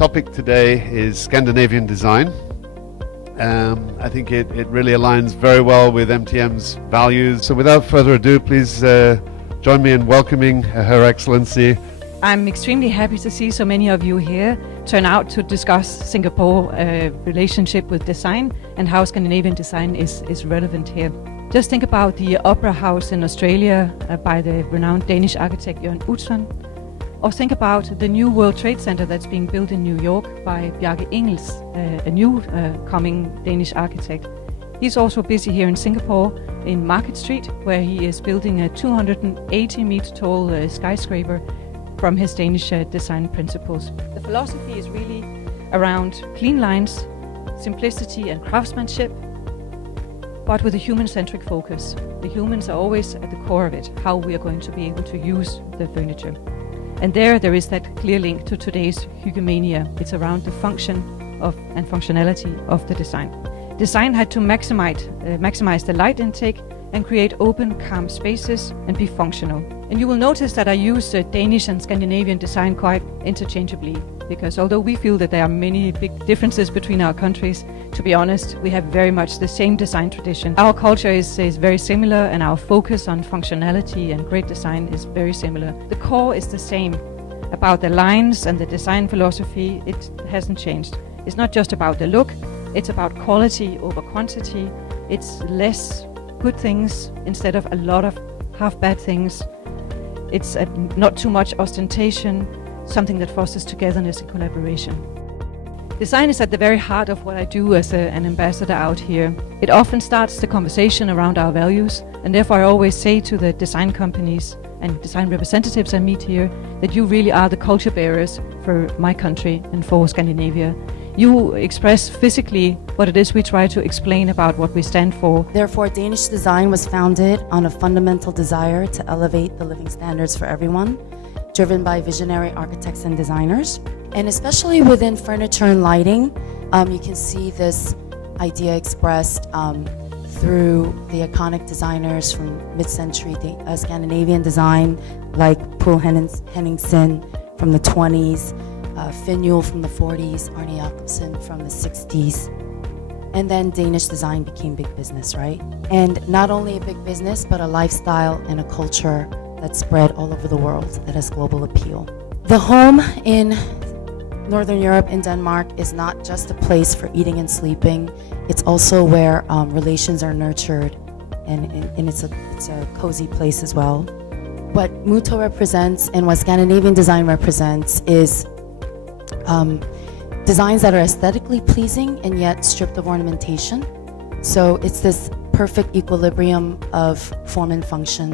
topic today is Scandinavian design. I think it really aligns very well with MTM's values. So without further ado, please join me in welcoming Her Excellency. I'm extremely happy to see so many of you here turn out to discuss Singapore relationship with design and how Scandinavian design is relevant here. Just think about the Opera House in Australia by the renowned Danish architect Jørgen Utzon. Or think about the new World Trade Center that's being built in New York by Bjarke Ingels, a new coming Danish architect. He's also busy here in Singapore in Market Street, where he is building a 280 meter tall skyscraper from his Danish design principles. The philosophy is really around clean lines, simplicity and craftsmanship, but with a human-centric focus. The humans are always at the core of it, how we are going to be able to use the furniture. And there is that clear link to today's hyggemania. It's around the function of and functionality of the design. Design had to maximize the light intake and create open, calm spaces and be functional. And you will notice that I use Danish and Scandinavian design quite interchangeably, because although we feel that there are many big differences between our countries, to be honest, we have very much the same design tradition. Our culture is very similar, and our focus on functionality and great design is very similar. The core is the same. About the lines and the design philosophy, it hasn't changed. It's not just about the look, it's about quality over quantity. It's less good things instead of a lot of half bad things. It's not too much ostentation, something that fosters togetherness and collaboration. Design is at the very heart of what I do as an ambassador out here. It often starts the conversation around our values, and therefore I always say to the design companies and design representatives I meet here that you really are the culture bearers for my country and for Scandinavia. You express physically what it is we try to explain about what we stand for. Therefore, Danish design was founded on a fundamental desire to elevate the living standards for everyone, driven by visionary architects and designers. And especially within furniture and lighting, you can see this idea expressed through the iconic designers from mid-century Scandinavian design, like Poul Henningsen from the 20s, Finn Juhl from the 40s, Arne Jacobsen from the 60s. And then Danish design became big business, right? And not only a big business, but a lifestyle and a culture that spread all over the world that has global appeal. The home in Northern Europe, in Denmark, is not just a place for eating and sleeping. It's also where relations are nurtured, and it's a cozy place as well. What Muto represents and what Scandinavian design represents is designs that are aesthetically pleasing and yet stripped of ornamentation. So it's this perfect equilibrium of form and function.